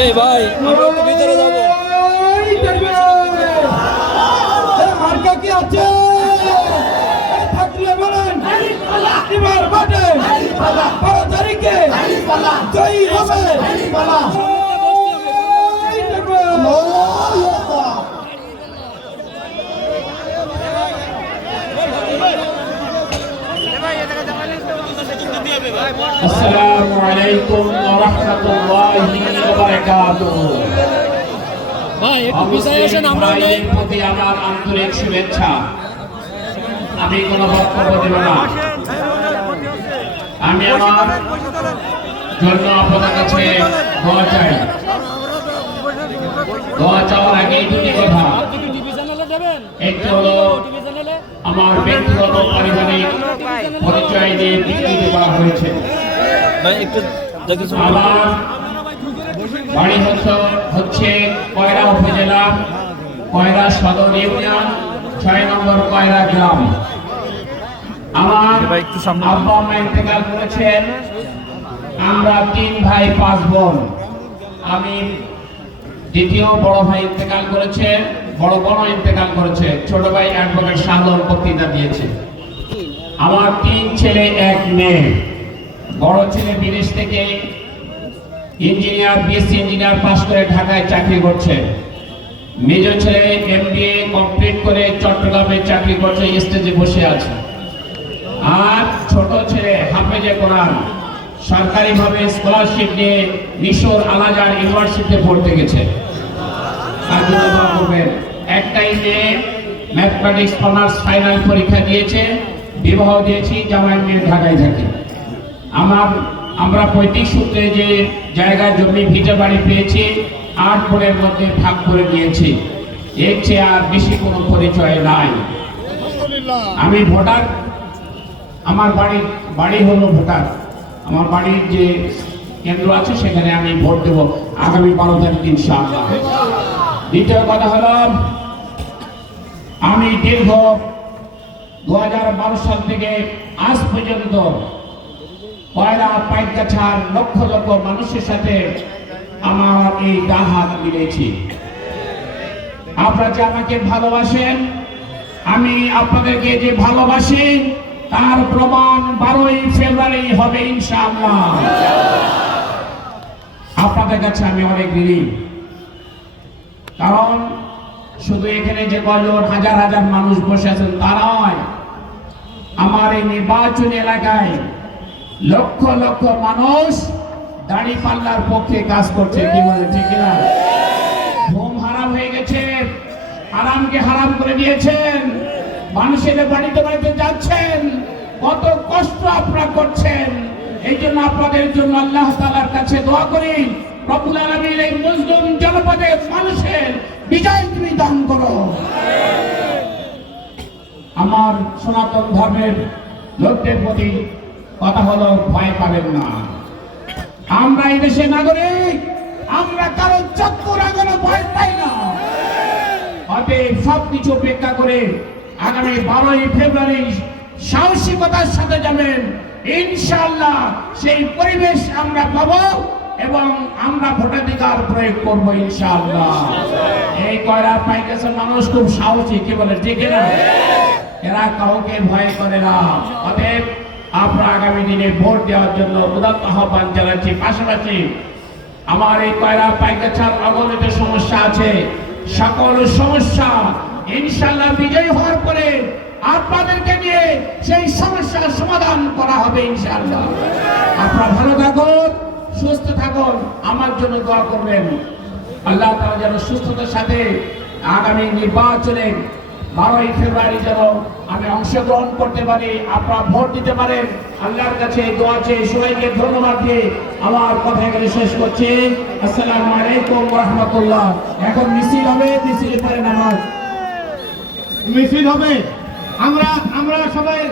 এই ভাই আমরা একটু ভিতরে যাবো। মার্কা কি আছে থাকলে বলেন এবার বাটে 12 তারিখে জয়ী হবে। আসসালামু আলাইকুম ওয়া রাহমাতুল্লাহি ওয়া বারাকাতুহু। ভাই একটু পিছায় আসেন, আমরা ভাইয়ের প্রতি আমার আন্তরিক শুভেচ্ছা। আমি কোনো বক্তব্য দেব না। আমি আমার জন্য আপনাদের কাছে দোয়া চাই। দোয়া চাওয়ার আগে দুটি কথা। একটি হলো আমার ব্যক্তিগত পারিবারিক পরিচয় দিয়ে বিকৃতি করা হয়েছে। আমার বাড়ি হচ্ছে কয়রা উপজেলা কয়রা সদর ইউনিয়ন 6 নম্বর কয়রা গ্রাম। আমার আব্বা মা ইন্তেকাল করেছেন। আমরা 3 ভাই 5 বোন। আমি দ্বিতীয় বড় ভাই ইন্তেকাল করেছে, বড় বোন ইন্তেকাল করেছে, ছোট ভাই অ্যাডভোকেট শাহদল বক্তৃতা দিয়েছে। আমার 3 ছেলে 1 মেয়ে। বড় ছেলে বিদেশ থেকে ইঞ্জিনিয়ার বিএসসি ইঞ্জিনিয়ার পাস করে ঢাকায় চাকরি করছে। মেজর ছেলে এমবিএ কমপ্লিট করে চট্টগ্রামে চাকরি করছে, স্টেজে বসে আছে। আর ছোট ছেলে হাফেজে কোরআন সরকারিভাবে স্কলারশিপ নিয়ে মিশর আল আজহার ইউনিভার্সিটিতে পড়তে গেছে। আর করবেন একটাই মেয়ে ম্যাথমেটিক্স অনার্স ফাইনাল পরীক্ষা দিয়েছে, বিবাহ দিয়েছি, জামাই মেয়ে ঢাকায় থাকে। আমরা পৈতৃক সূত্রে যে জায়গা জমি ভিটা বাড়ি পেয়েছি 8 বোনের মধ্যে ভাগ করে দিয়েছি। এর চেয়ে আর বেশি কোনো পরিচয় নাই। আমি ভোটার, আমার বাড়ি হলো ভোটার। আমার বাড়ির যে কেন্দ্র আছে সেখানে আমি ভোট দেব আগামী 12 তারিখ ইনশাআল্লাহ। দ্বিতীয় কথা হলো আমি দীর্ঘ 2012 সাল থেকে আজ পর্যন্ত কয়রা পাইকগাছার লক্ষ লক্ষ মানুষের সাথে আমার এই ডান হাত মিলেছি। আপনারা যে আমাকে ভালোবাসেন, আমি আপনাদেরকে যে ভালোবাসি তার প্রমাণ 12ই ফেব্রুয়ারি হবে ইনশাআল্লাহ। আপনাদের কাছে আমি অনেক ঋণী, কারণ শুধু এখানে যে কজন হাজার হাজার মানুষ বসে আছেন তা নয়, আমার এই নির্বাচনী এলাকায় লক্ষ লক্ষ মানুষ দাঁড়িপাল্লার পক্ষে কাজ করছে। কি বলে ঠিক না? ঘুম হারাম হয়ে গেছে, আরামকে হারাম করে দিয়েছেন, মানুষের বাড়িতে বাড়িতে যাচ্ছেন, কত কষ্ট আপনারা করছেন। এই জন্য আপনাদের জন্য আল্লাহ তাআলার কাছে দোয়া করি, রব্বুল আলামিন এই মুসলিম জনপদের মানুষের বিজয় তুমি দান করো। আমার সনাতন ধর্মের লোকদের প্রতি কথা হলো ভয় পাবেন না। আমরা এই দেশের নাগরিক, আমরা কারো চক্কর আগানো ভয় পাই না। অতএব সবকিছু উপেক্ষা করে আগামী 12ই ফেব্রুয়ারি সাহসিকতার সাথে যাবেন ইনশাআল্লাহ। সেই পরিবেশ আমরা পাবো এবং আমরা ভোটাধিকার প্রয়োগ করবো ইনশাআল্লাহ। এই কয়রা পাইকগাছার মানুষ খুব সাহসী। কি বলে ঠিক না? এরা কাউকে ভয় করে না। অতএব আপনারা আগামী দিনে ভোট দেওয়ার জন্য উদাত্ত আহ্বান জানাচ্ছি। পাশাপাশি আমার এই কয়রা পাইকগাছার অগণিত সমস্যা আছে, সকল সমস্যা ইনশাআল্লাহ বিজয় হওয়ার পরে আপনাদেরকে নিয়ে সেই সমস্যার সমাধান করা হবে ইনশাআল্লাহ। আপনারা ভালো থাকুন, সুস্থ থাকুন, আমার জন্য দোয়া করবেন। আল্লাহ তাআলা যেন সুস্থতার সাথে আগামী নির্বাচনে 12ই ফেব্রুয়ারি যেন আমি অংশগ্রহণ করতে পারি, আপনারা ভোট দিতে পারেন। আল্লাহর কাছে দোয়া চেয়ে সবাইকে ধন্যবাদ দিয়ে আমার কথা এখানে শেষ করছি। আসসালামু আলাইকুম ওয়া রাহমাতুল্লাহ। এখন মিছিল হবে, মিছিল পরে নামাজ। মিছিল হবে। আমরা সবাই